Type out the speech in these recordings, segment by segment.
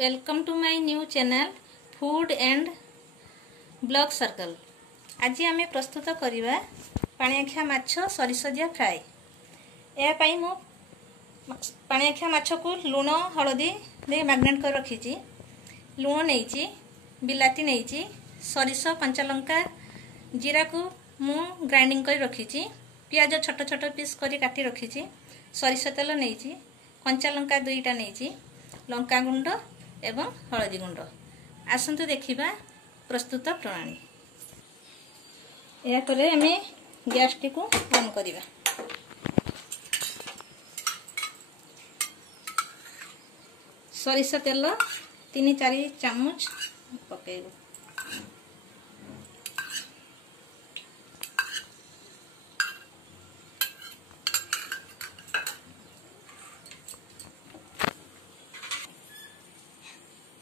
Welcome to my new channel food and blog circle. आज आम प्रस्तुत करवा पाणिआखिआ माछ सरिष दिया फ्राए। या मु पाणिआखिआ माछ को लुण हलदी दे मैग्नेट कर रखी। लुण नहीं बिलाती नहीं सरिष कंचालंका जीरा को मु ग्राइंडिंग कर रखी। पियाज छोट छोट पीस कर काटी रखी। सरिष तेल नहीं कंचालंका दुईटा नहीं लंका गुंड एवं हलदी गुंड। आसंतु देखिबा प्रस्तुत प्रणाली। या परे आमे गैस टी को ऑन करिबा। सरिष तेल 3-4 चामच पकेइबो।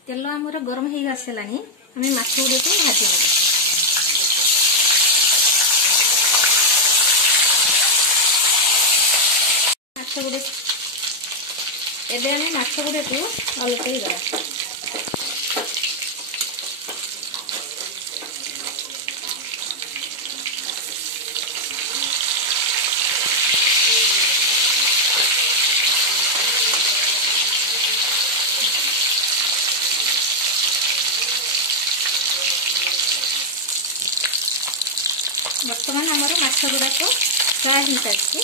तेल आमर गरम हो आसलानी आम माछ गुड़े को भाजी नब। माछ गुड़े एबे आम माछ गुड़े को अलटई दबा। बर्तमान आमर माछ गुड़ाक फ्राए हो सारी।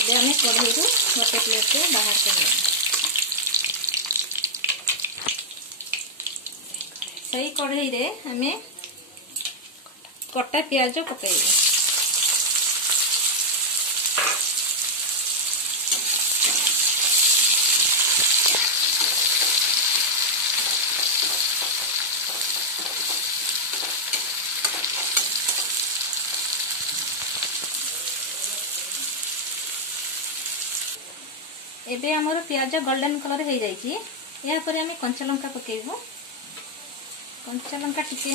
एबे आम कढ़ई गोटे प्लेट बाहर कर सही कढ़ई रे आम कटा प्याज पकई। एबे आमर प्याज गोल्डन कलर हो जाइए। या पर आम कंचा लंका पकेबू। कंचा लंका टिके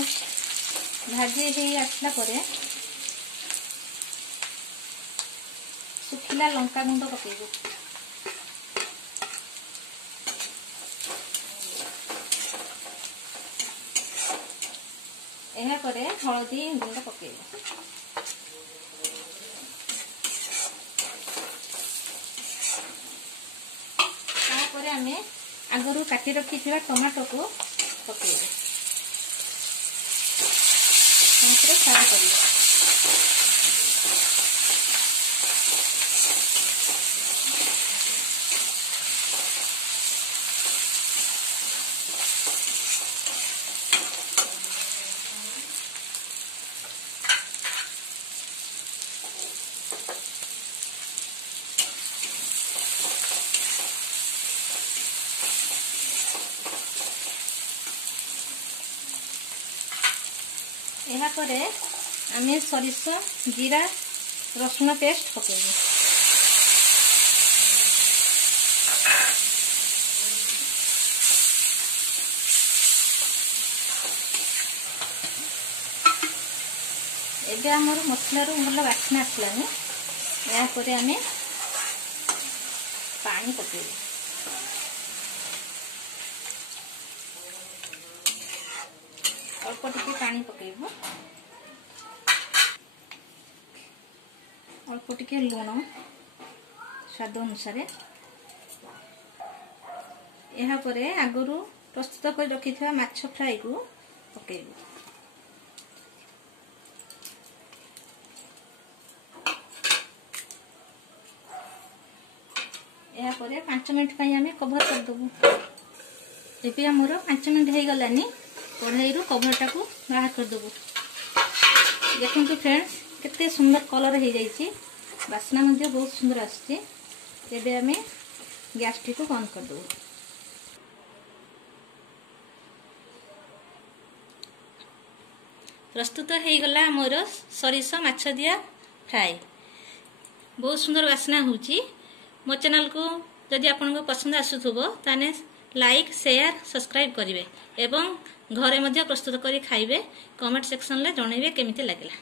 भाजी हो आसला परे सुखिला लंका गुंड पकेबू। या परे हलदी गुंड पकेबू। आमे आगरू काटी रखी टमाटो को पकेइबा। फ्राए करिबा। यहाँ पर आम सरिष जीरा रसुण पेस्ट पकेबू। एबे आमर मसलार भल बास्ना आसलानी। यहाँ पर आम पानी पकेबू। अल्प टिके पानी पकेबू। अल्प टिके लुण स्वाद अनुसार। यहाँ पर आगरू प्रस्तुत कर रखी माछ फ्राए को पकेबू। यहाँ पर 5 मिनट आम कभर करदेबू। एबे आमर 5 मिनट हो गलानी। कढ़ई रु कभर टा को बाहर करदेबू। देखो फ्रेंड्स केते सुंदर कलर हो जाइए। बास्ना मध्य बहुत सुंदर आसुची। एबे आमे गैस टी को बंद करदेबू। प्रस्तुत हो गला मोर सरिष माछ दिया फ्राए। बहुत सुंदर बास्ना होची। मो चैनल को जदि आपनको पसंद आसुथबो ताने लाइक शेयर सब्सक्राइब करिवे एवं घरे मध्य प्रस्तुत करी खाइबे। कमेंट सेक्शन ले जणैबे केमिति लागिला।